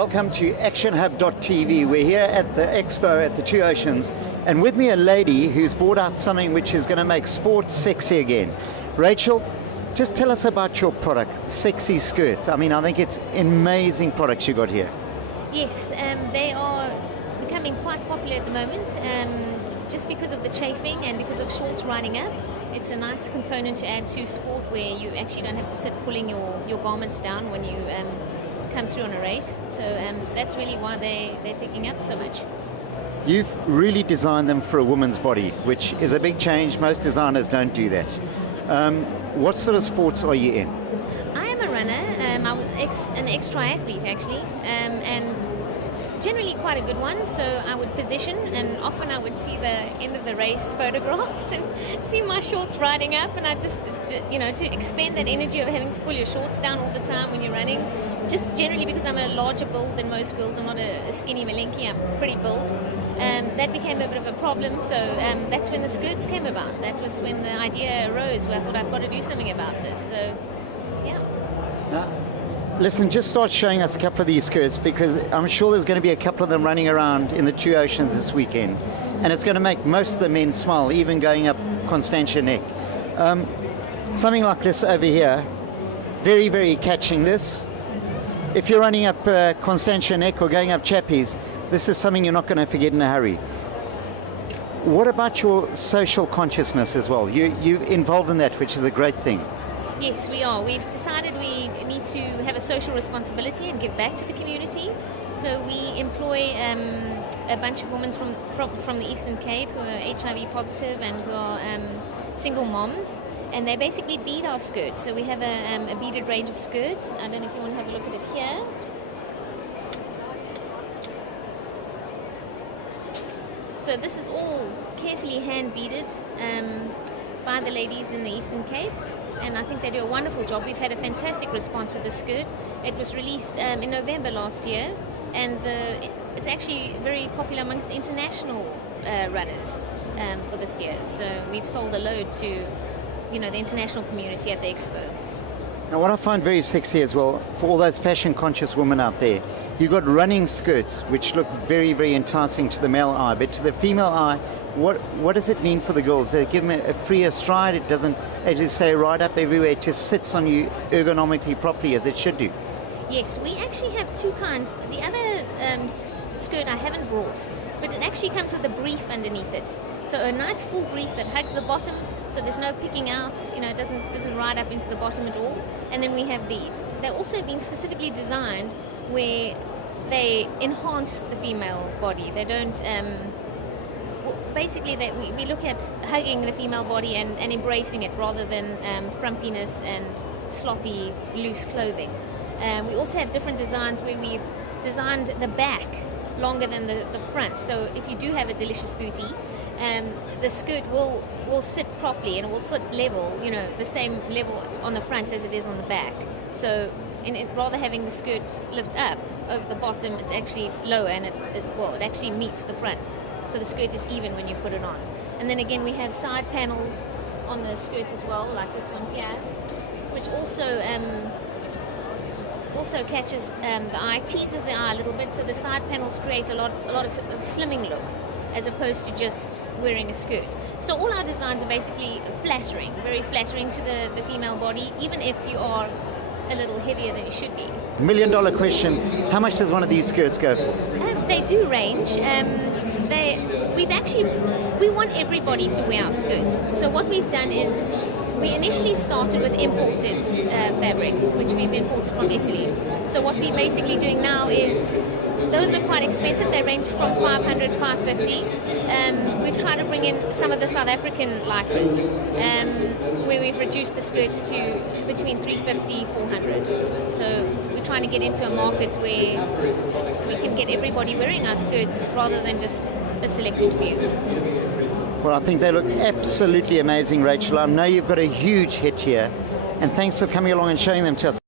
Welcome to actionhub.tv. We're here at the expo at the Two Oceans, and with me a lady who's brought out something which is going to make sport sexy again. Rachel, just tell us about your product, Sexy Skirts. I mean, I think it's an amazing product you got here. Yes, they are becoming quite popular at the moment, just because of the chafing and because of shorts riding up. It's a nice component to add to sport where you actually don't have to sit pulling your garments down when you come through on a race. So that's really why they're picking up so much. You've really designed them for a woman's body, which is a big change. Most designers don't do that. What sort of sports are you in? I am a runner. I was an ex-triathlete actually, and generally quite a good one. So I would position, and often I would see the end of the race photographs and see my shorts riding up, and I just, to expend that energy of having to pull your shorts down all the time when you're running, just generally because I'm a larger build than most girls. I'm not a skinny malinky, I'm pretty built. That became a bit of a problem, so that's when the skirts came about. That was when the idea arose where I thought I've got to do something about this. So, yeah. Listen, just start showing us a couple of these skirts, because I'm sure there's going to be a couple of them running around in the Two Oceans this weekend, and it's going to make most of the men smile, even going up Constantia Neck. Something like this over here, very, very catching this. If you're running up Constantia Neck or going up Chappies, this is something you're not going to forget in a hurry. What about your social consciousness as well? You're involved in that, which is a great thing. Yes, we are. We've decided we need to have a social responsibility and give back to the community. So we employ a bunch of women from the Eastern Cape who are HIV positive and who are single moms, and they basically bead our skirts. So we have a beaded range of skirts. I don't know if you want to have a look at it here. So this is all carefully hand beaded by the ladies in the Eastern Cape, and I think they do a wonderful job. We've had a fantastic response with the skirt. It was released in November last year, and it's actually very popular amongst the international runners for this year. So we've sold a load to the international community at the expo. Now, what I find very sexy as well, for all those fashion-conscious women out there, you've got running skirts which look very, very enticing to the male eye, but to the female eye, what does it mean for the girls? They give them a freer stride. It doesn't, as you say, ride up everywhere. It just sits on you ergonomically properly, as it should do. Yes, we actually have two kinds. The other skirt I haven't brought, but it actually comes with a brief underneath it. So a nice full brief that hugs the bottom, so there's no picking out, it doesn't ride up into the bottom at all. And then we have these. They're also been specifically designed where they enhance the female body. They don't, basically we look at hugging the female body and embracing it rather than frumpiness and sloppy, loose clothing. We also have different designs where we've designed the back longer than the front. So if you do have a delicious booty, the skirt will sit properly and it will sit level, the same level on the front as it is on the back. So rather having the skirt lift up over the bottom, it's actually lower, and it actually meets the front. So the skirt is even when you put it on. And then again, we have side panels on the skirt as well, like this one here, which also catches the eye, teases the eye a little bit. So the side panels create a lot of slimming look, as opposed to just wearing a skirt. So all our designs are basically flattering, very flattering to the female body, even if you are a little heavier than you should be. $1 million question, how much does one of these skirts go for? They do range. We want everybody to wear our skirts. So what we've done is we initially started with imported fabric, which we've imported from Italy. So what we're basically doing now is, those are quite expensive. They range from $500, $550. We've tried to bring in some of the South African lycras, where we've reduced the skirts to between $350, $400. So we're trying to get into a market where we can get everybody wearing our skirts rather than just a selected few. Well, I think they look absolutely amazing, Rachel. I know you've got a huge hit here, and thanks for coming along and showing them to us.